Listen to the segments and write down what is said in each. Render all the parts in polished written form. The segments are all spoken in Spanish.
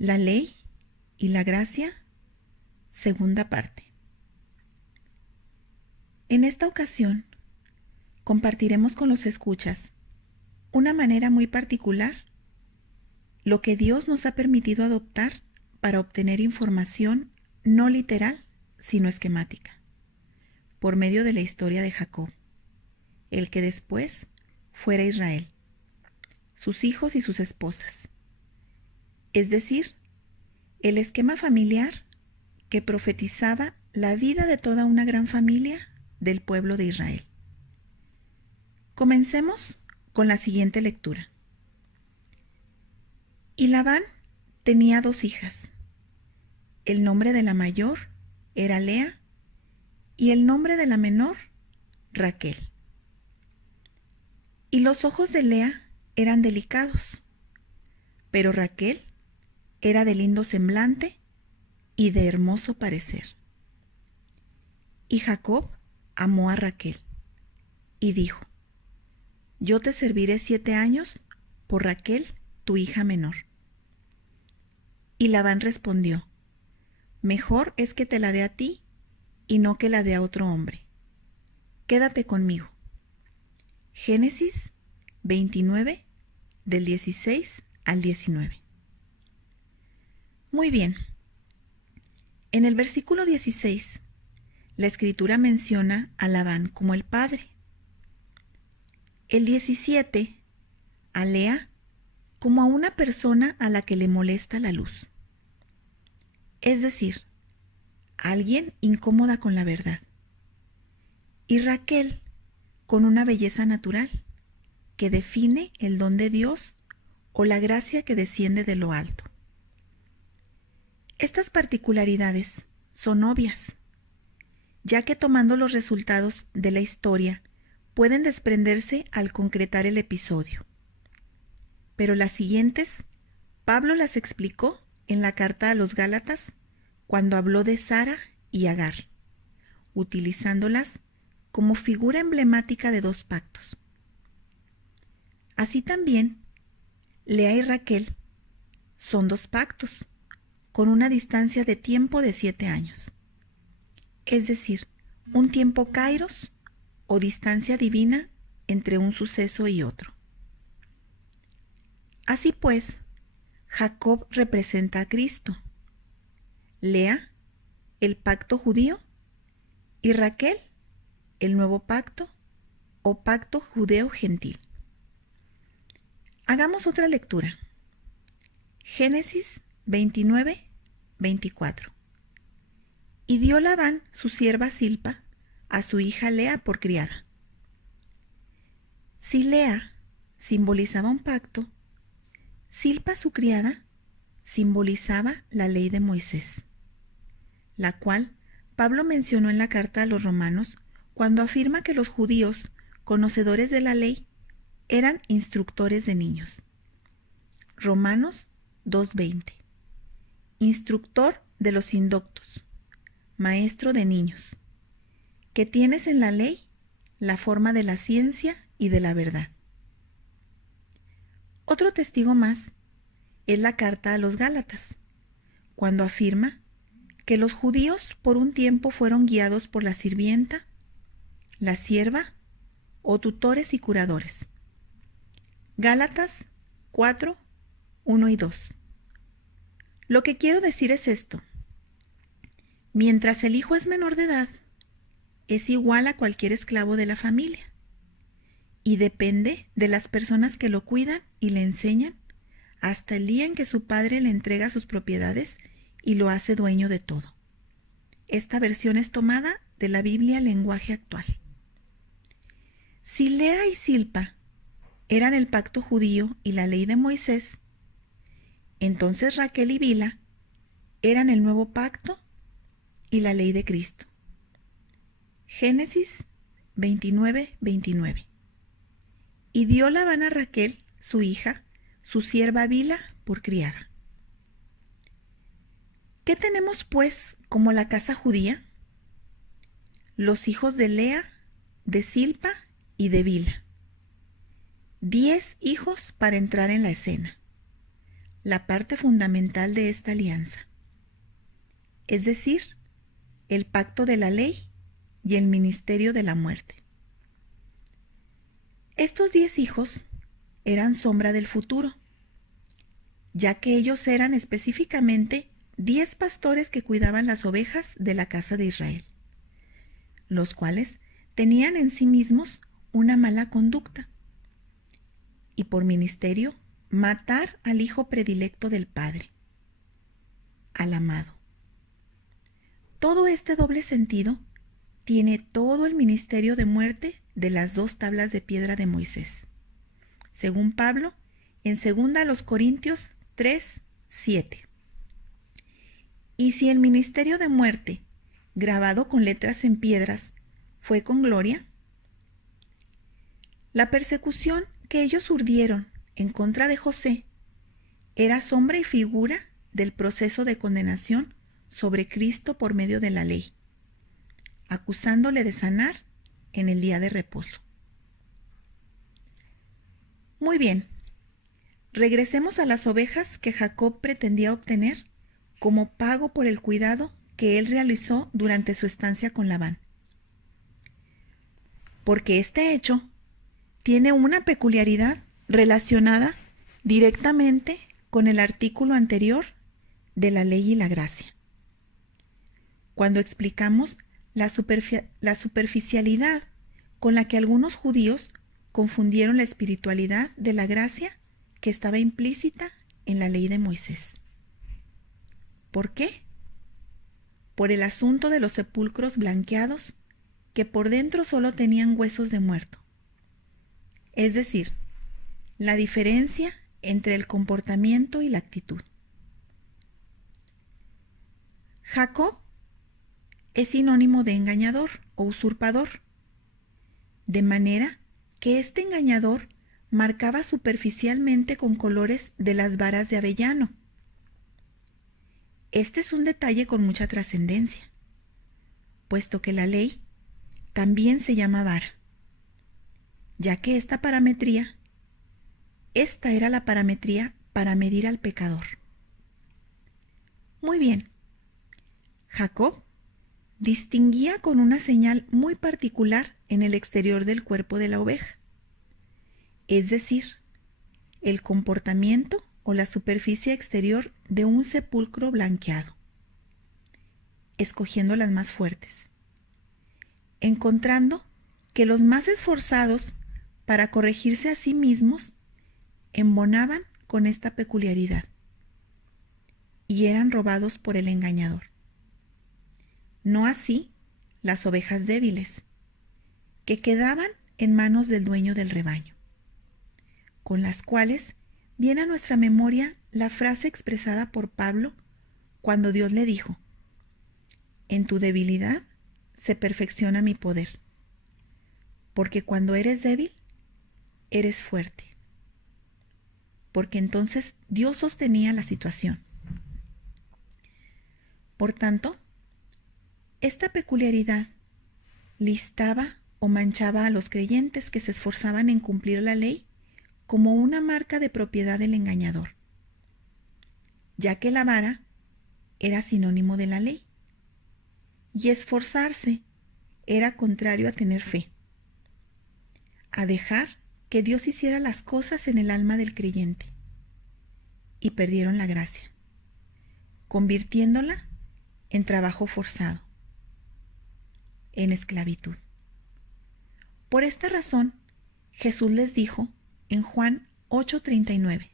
La ley y la gracia, segunda parte. En esta ocasión, compartiremos con los escuchas una manera muy particular lo que Dios nos ha permitido adoptar para obtener información no literal, sino esquemática, por medio de la historia de Jacob, el que después fuera Israel, sus hijos y sus esposas. Es decir, el esquema familiar que profetizaba la vida de toda una gran familia del pueblo de Israel. Comencemos con la siguiente lectura. Y Labán tenía 2 hijas. El nombre de la mayor era Lea y el nombre de la menor Raquel. Y los ojos de Lea eran delicados, pero Raquel era de lindo semblante y de hermoso parecer. Y Jacob amó a Raquel y dijo: Yo te serviré 7 años por Raquel, tu hija menor. Y Labán respondió: Mejor es que te la dé a ti y no que la dé a otro hombre. Quédate conmigo. Génesis 29, del 16 al 19. Muy bien. En el versículo 16, la Escritura menciona a Labán como el padre. El 17, a Lea como a una persona a la que le molesta la luz. Es decir, alguien incómoda con la verdad. Y Raquel con una belleza natural que define el don de Dios o la gracia que desciende de lo alto. Estas particularidades son obvias, ya que tomando los resultados de la historia pueden desprenderse al concretar el episodio. Pero las siguientes, Pablo las explicó en la carta a los Gálatas cuando habló de Sara y Agar, utilizándolas como figura emblemática de 2 pactos. Así también, Lea y Raquel son 2 pactos, con una distancia de tiempo de 7 años. Es decir, un tiempo kairos o distancia divina entre un suceso y otro. Así pues, Jacob representa a Cristo, Lea, el pacto judío, y Raquel, el nuevo pacto o pacto judeo-gentil. Hagamos otra lectura. Génesis 29, 24. Y dio Labán su sierva Silpa a su hija Lea por criada. Si Lea simbolizaba un pacto, Silpa, su criada, simbolizaba la ley de Moisés, la cual Pablo mencionó en la carta a los romanos cuando afirma que los judíos, conocedores de la ley, eran instructores de niños. Romanos 2:20. Instructor de los indoctos, maestro de niños, que tienes en la ley la forma de la ciencia y de la verdad. Otro testigo más es la carta a los Gálatas, cuando afirma que los judíos por un tiempo fueron guiados por la sirvienta, la sierva o tutores y curadores. Gálatas 4, 1 y 2. Lo que quiero decir es esto: mientras el hijo es menor de edad, es igual a cualquier esclavo de la familia y depende de las personas que lo cuidan y le enseñan hasta el día en que su padre le entrega sus propiedades y lo hace dueño de todo. Esta versión es tomada de la Biblia lenguaje actual. Si Lea y Silpa eran el pacto judío y la ley de Moisés, entonces Raquel y Bilha eran el nuevo pacto y la ley de Cristo. Génesis 29, 29. Y dio Labán a Raquel, su hija, su sierva Bilha, por criada. ¿Qué tenemos pues como la casa judía? Los hijos de Lea, de Silpa y de Bilha. 10 hijos para entrar en la escena. la parte fundamental de esta alianza, es decir, el pacto de la ley y el ministerio de la muerte. Estos 10 hijos eran sombra del futuro, ya que ellos eran específicamente 10 pastores que cuidaban las ovejas de la casa de Israel, los cuales tenían en sí mismos una mala conducta y por ministerio matar al hijo predilecto del Padre, al amado. Todo este doble sentido tiene todo el ministerio de muerte de las 2 tablas de piedra de Moisés, según Pablo en 2 Corintios 3:7. Y si el ministerio de muerte, grabado con letras en piedras, fue con gloria, la persecución que ellos urdieron en contra de José era sombra y figura del proceso de condenación sobre Cristo por medio de la ley, acusándole de sanar en el día de reposo. Muy bien, regresemos a las ovejas que Jacob pretendía obtener como pago por el cuidado que él realizó durante su estancia con Labán. Porque este hecho tiene una peculiaridad relacionada directamente con el artículo anterior de la ley y la gracia, cuando explicamos la superficialidad con la que algunos judíos confundieron la espiritualidad de la gracia que estaba implícita en la ley de Moisés. ¿Por qué? Por el asunto de los sepulcros blanqueados que por dentro solo tenían huesos de muerto. Es decir, la diferencia entre el comportamiento y la actitud. Jacob es sinónimo de engañador o usurpador, de manera que este engañador marcaba superficialmente con colores de las varas de avellano. Este es un detalle con mucha trascendencia, puesto que la ley también se llama vara, ya que esta era la parametría para medir al pecador. Muy bien, Jacob distinguía con una señal muy particular en el exterior del cuerpo de la oveja, es decir, el comportamiento o la superficie exterior de un sepulcro blanqueado, escogiendo las más fuertes, encontrando que los más esforzados para corregirse a sí mismos embonaban con esta peculiaridad y eran robados por el engañador. No así las ovejas débiles, que quedaban en manos del dueño del rebaño, con las cuales viene a nuestra memoria la frase expresada por Pablo cuando Dios le dijo: en tu debilidad se perfecciona mi poder, porque cuando eres débil, eres fuerte. Porque entonces Dios sostenía la situación. Por tanto, esta peculiaridad listaba o manchaba a los creyentes que se esforzaban en cumplir la ley como una marca de propiedad del engañador, ya que la vara era sinónimo de la ley, y esforzarse era contrario a tener fe, a dejar que Dios hiciera las cosas en el alma del creyente, y perdieron la gracia, convirtiéndola en trabajo forzado, en esclavitud. Por esta razón, Jesús les dijo en Juan 8:39,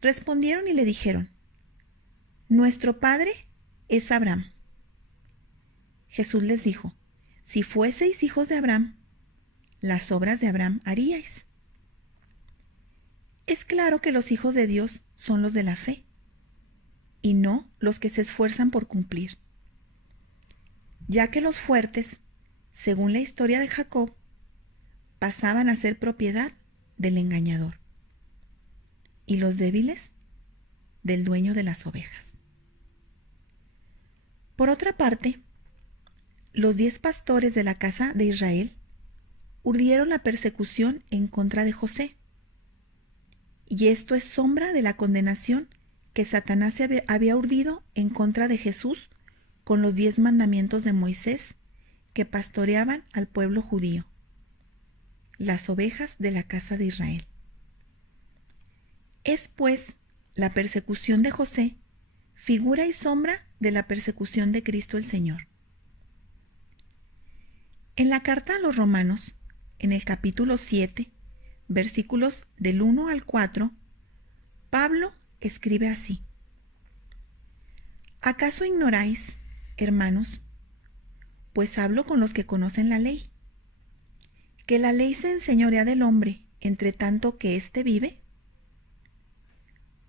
respondieron y le dijeron: nuestro padre es Abraham. Jesús les dijo: si fueseis hijos de Abraham, las obras de Abraham haríais. Es claro que los hijos de Dios son los de la fe, y no los que se esfuerzan por cumplir, ya que los fuertes, según la historia de Jacob, pasaban a ser propiedad del engañador, y los débiles del dueño de las ovejas. Por otra parte, los 10 pastores de la casa de Israel urdieron la persecución en contra de José, y esto es sombra de la condenación que Satanás había urdido en contra de Jesús con los 10 mandamientos de Moisés que pastoreaban al pueblo judío, las ovejas de la casa de Israel. Es pues la persecución de José figura y sombra de la persecución de Cristo el Señor. En la carta a los Romanos, en el capítulo 7, versículos del 1 al 4, Pablo escribe así: ¿Acaso ignoráis, hermanos, pues hablo con los que conocen la ley, que la ley se enseñorea del hombre entre tanto que éste vive?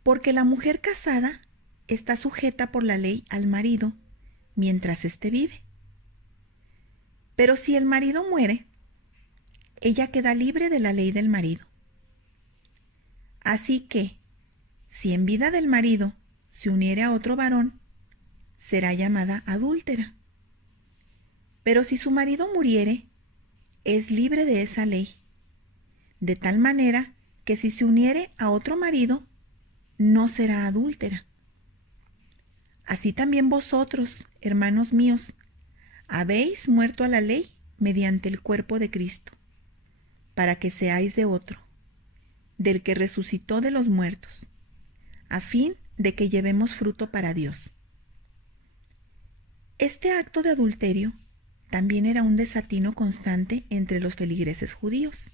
Porque la mujer casada está sujeta por la ley al marido mientras éste vive. Pero si el marido muere, ella queda libre de la ley del marido. Así que, si en vida del marido se uniere a otro varón, será llamada adúltera. Pero si su marido muriere, es libre de esa ley, de tal manera que si se uniere a otro marido, no será adúltera. Así también vosotros, hermanos míos, habéis muerto a la ley mediante el cuerpo de Cristo, para que seáis de otro, del que resucitó de los muertos, a fin de que llevemos fruto para Dios. Este acto de adulterio también era un desatino constante entre los feligreses judíos,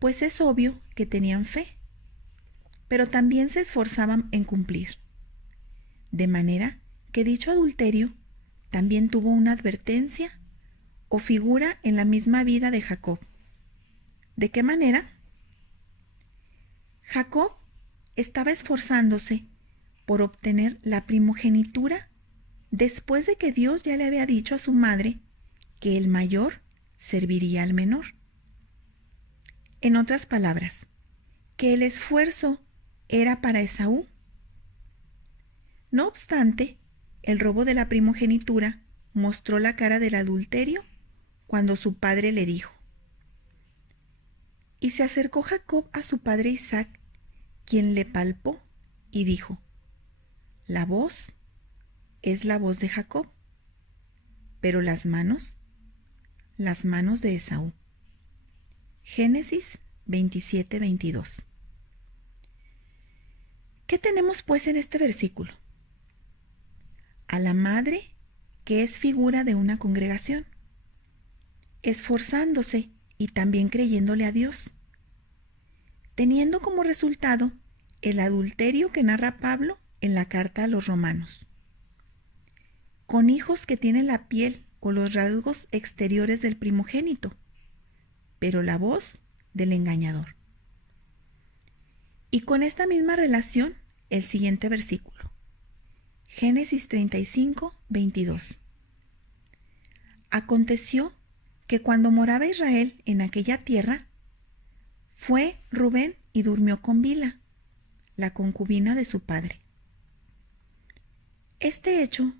pues es obvio que tenían fe, pero también se esforzaban en cumplir, de manera que dicho adulterio también tuvo una advertencia o figura en la misma vida de Jacob. ¿De qué manera? Jacob estaba esforzándose por obtener la primogenitura después de que Dios ya le había dicho a su madre que el mayor serviría al menor. En otras palabras, que el esfuerzo era para Esaú. No obstante, el robo de la primogenitura mostró la cara del adulterio cuando su padre le dijo: Y se acercó Jacob a su padre Isaac, quien le palpó y dijo: La voz es la voz de Jacob, pero las manos de Esaú. Génesis 27:22. ¿Qué tenemos pues en este versículo? A la madre, que es figura de una congregación, esforzándose y también creyéndole a Dios, teniendo como resultado el adulterio que narra Pablo en la carta a los Romanos, con hijos que tienen la piel o los rasgos exteriores del primogénito, pero la voz del engañador. Y con esta misma relación, el siguiente versículo, Génesis 35:22. Aconteció que cuando moraba Israel en aquella tierra, fue Rubén y durmió con Bila, la concubina de su padre. Este hecho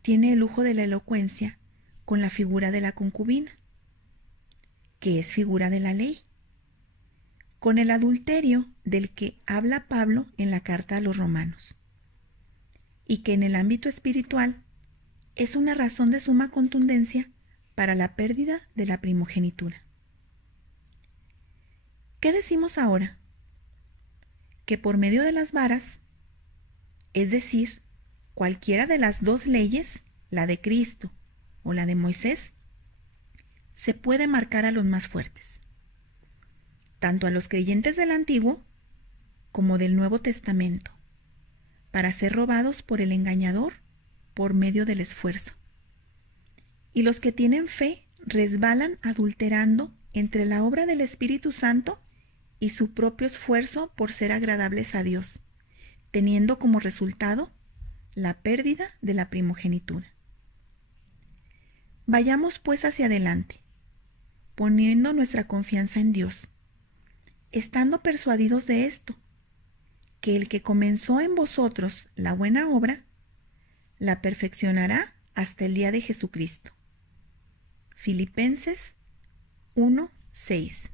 tiene el lujo de la elocuencia con la figura de la concubina, que es figura de la ley, con el adulterio del que habla Pablo en la carta a los Romanos, y que en el ámbito espiritual es una razón de suma contundencia para la pérdida de la primogenitura. ¿Qué decimos ahora? Que por medio de las varas, es decir, cualquiera de las dos leyes, la de Cristo o la de Moisés, se puede marcar a los más fuertes, tanto a los creyentes del Antiguo como del Nuevo Testamento, para ser robados por el engañador por medio del esfuerzo. Y los que tienen fe resbalan adulterando entre la obra del Espíritu Santo y su propio esfuerzo por ser agradables a Dios, teniendo como resultado la pérdida de la primogenitura. Vayamos pues hacia adelante, poniendo nuestra confianza en Dios, estando persuadidos de esto, que el que comenzó en vosotros la buena obra, la perfeccionará hasta el día de Jesucristo. Filipenses 1:6.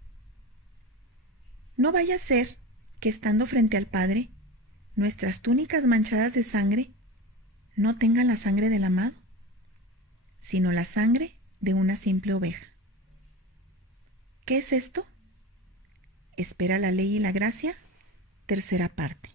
No vaya a ser que estando frente al Padre, nuestras túnicas manchadas de sangre no tengan la sangre del amado, sino la sangre de una simple oveja? ¿Qué es esto? Espera la ley y la gracia, tercera parte.